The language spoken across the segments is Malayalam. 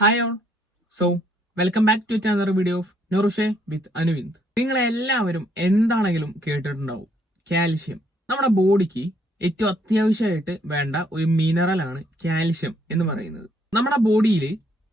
Hi all. So welcome back to another video of നൊറുഷെ വിത്ത് അനുവിന്ദ്. നിങ്ങളെല്ലാവരും എന്താണെങ്കിലും കേട്ടിട്ടുണ്ടാവും, കാൽഷ്യം. നമ്മുടെ ബോഡിക്ക് ഏറ്റവും അത്യാവശ്യമായിട്ട് വേണ്ട ഒരു മിനറലാണ് കാൽഷ്യം എന്ന് പറയുന്നത്. നമ്മുടെ ബോഡിയിൽ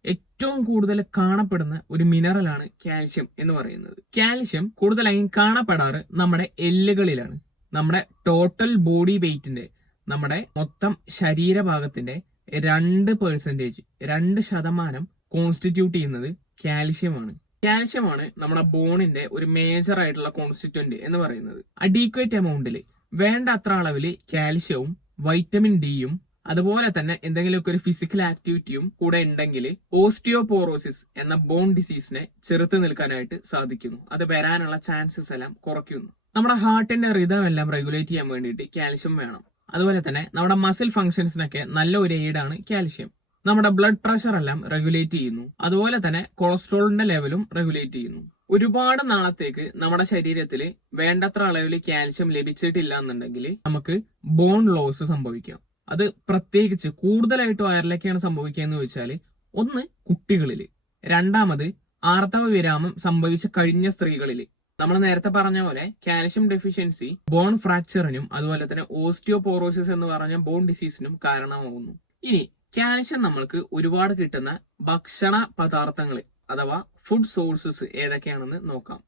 ഏറ്റവും കൂടുതൽ കാണപ്പെടുന്ന ഒരു മിനറലാണ് കാൽഷ്യം എന്ന് പറയുന്നത്. കാൽഷ്യം കൂടുതലായും കാണപ്പെടാറ് നമ്മുടെ എല്ലുകളിലാണ്. നമ്മുടെ ടോട്ടൽ ബോഡി വെയിറ്റിന്റെ, നമ്മുടെ മൊത്തം ശരീരഭാഗത്തിന്റെ 2% കോൺസ്റ്റിറ്റ്യൂട്ട് ചെയ്യുന്നത് കാൽഷ്യമാണ്. കാൽഷ്യമാണ് നമ്മുടെ ബോണിന്റെ ഒരു മേജർ ആയിട്ടുള്ള കോൺസ്റ്റിറ്റ്യൂന്റ് എന്ന് പറയുന്നത്. അഡീക്വേറ്റ് എമൗണ്ടിൽ വേണ്ട അത്ര അളവിൽ കാൽഷ്യവും വൈറ്റമിൻ ഡിയും അതുപോലെ തന്നെ എന്തെങ്കിലുമൊക്കെ ഒരു ഫിസിക്കൽ ആക്ടിവിറ്റിയും കൂടെ ഉണ്ടെങ്കിൽ ഓസ്റ്റിയോപോറോസിസ് എന്ന ബോൺ ഡിസീസിനെ ചെറുത്ത് നിൽക്കാനായിട്ട് സാധിക്കുന്നു. അത് വരാനുള്ള ചാൻസസ് എല്ലാം കുറയ്ക്കുന്നു. നമ്മുടെ ഹാർട്ടിന്റെ റിതം എല്ലാം റെഗുലേറ്റ് ചെയ്യാൻ വേണ്ടിയിട്ട് കാൽഷ്യം വേണം. അതുപോലെ തന്നെ നമ്മുടെ മസിൽ ഫംഗ്ഷൻസിനൊക്കെ നല്ല ഒരു എയ്ഡാണ് കാൽഷ്യം. നമ്മുടെ ബ്ലഡ് പ്രഷർ എല്ലാം റെഗുലേറ്റ് ചെയ്യുന്നു. അതുപോലെ തന്നെ കൊളസ്ട്രോളിന്റെ ലെവലും റെഗുലേറ്റ് ചെയ്യുന്നു. ഒരുപാട് നാളത്തേക്ക് നമ്മുടെ ശരീരത്തിൽ വേണ്ടത്ര അളവിൽ കാൽഷ്യം ലഭിച്ചിട്ടില്ല എന്നുണ്ടെങ്കിൽ നമുക്ക് ബോൺ ലോസ് സംഭവിക്കാം. അത് പ്രത്യേകിച്ച് കൂടുതലായിട്ട് ആരിലൊക്കെയാണ് സംഭവിക്കുക എന്ന് ചോദിച്ചാൽ, ഒന്ന് കുട്ടികളില്, രണ്ടാമത് ആർത്തവ വിരാമം സംഭവിച്ച കഴിഞ്ഞ സ്ത്രീകളില്. നമ്മൾ നേരത്തെ പറഞ്ഞ പോലെ കാൽഷ്യം ഡെഫിഷ്യൻസി ബോൺ ഫ്രാക്ചറിനും അതുപോലെ തന്നെ ഓസ്റ്റിയോപോറോസിസ് എന്ന് പറഞ്ഞ ബോൺ ഡിസീസിനും കാരണമാകുന്നു. ഇനി കാൽഷ്യം നമ്മൾക്ക് ഒരുപാട് കിട്ടുന്ന ഭക്ഷണ പദാർത്ഥങ്ങൾ അഥവാ ഫുഡ് സോഴ്സസ് ഏതൊക്കെയാണെന്ന് നോക്കാം.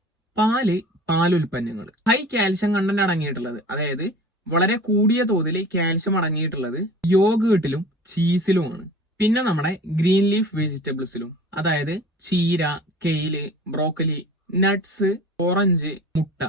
പാലുൽപ്പന്നങ്ങൾ ഹൈ കാൽഷ്യം കണ്ടന്റ് അടങ്ങിയിട്ടുള്ളത്, അതായത് വളരെ കൂടിയ തോതിൽ കാൽഷ്യം അടങ്ങിയിട്ടുള്ളത് യോഗേട്ടിലും ചീസിലുമാണ്. പിന്നെ നമ്മുടെ ഗ്രീൻ ലീഫ് വെജിറ്റബിൾസിലും, അതായത് ചീര, കെയില്, ബ്രോക്കലി, നട്ട്സ്, ഓറഞ്ച്, മുട്ട,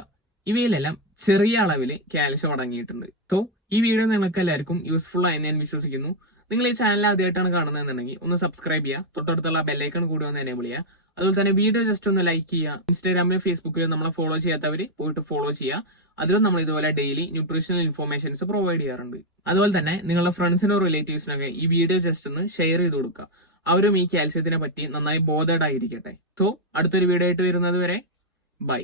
ഇവയിലെല്ലാം ചെറിയ അളവിൽ കാൽഷ്യം അടങ്ങിയിട്ടുണ്ട്. സോ ഈ വീഡിയോ നിങ്ങൾക്ക് എല്ലാവർക്കും യൂസ്ഫുൾ ആയെന്ന് ഞാൻ വിശ്വസിക്കുന്നു. നിങ്ങൾ ഈ ചാനൽ ആദ്യമായിട്ടാണ് കാണുന്നതെന്നുണ്ടെങ്കിൽ ഒന്ന് സബ്സ്ക്രൈബ് ചെയ്യുക, തൊട്ടടുത്തുള്ള ബെല്ലൈക്കൺ കൂടി ഒന്ന് എനേബിൾ ചെയ്യുക. അതുപോലെ തന്നെ വീഡിയോ ജസ്റ്റ് ഒന്ന് ലൈക്ക് ചെയ്യുക. ഇൻസ്റ്റാഗ്രാമിലും ഫേസ്ബുക്കിലും നമ്മളെ ഫോളോ ചെയ്യാത്തവർ പോയിട്ട് ഫോളോ ചെയ്യുക. അതിലും നമ്മൾ ഇതുപോലെ ഡെയിലി ന്യൂട്രീഷണൽ ഇൻഫോർമേഷൻസ് പ്രൊവൈഡ് ചെയ്യാറുണ്ട്. അതുപോലെ തന്നെ നിങ്ങളുടെ ഫ്രണ്ട്സിനോ റിലേറ്റീവ്സിനൊക്കെ ഈ വീഡിയോ ജസ്റ്റ് ഒന്ന് ഷെയർ ചെയ്ത് കൊടുക്കുക. അവരും ഈ കാൽസ്യത്തിനെ പറ്റി നന്നായി ബോധേഡ് ആയിരിക്കട്ടെ. സോ അടുത്തൊരു വീഡിയോ ആയിട്ട് വരുന്നത് വരെ ബൈ.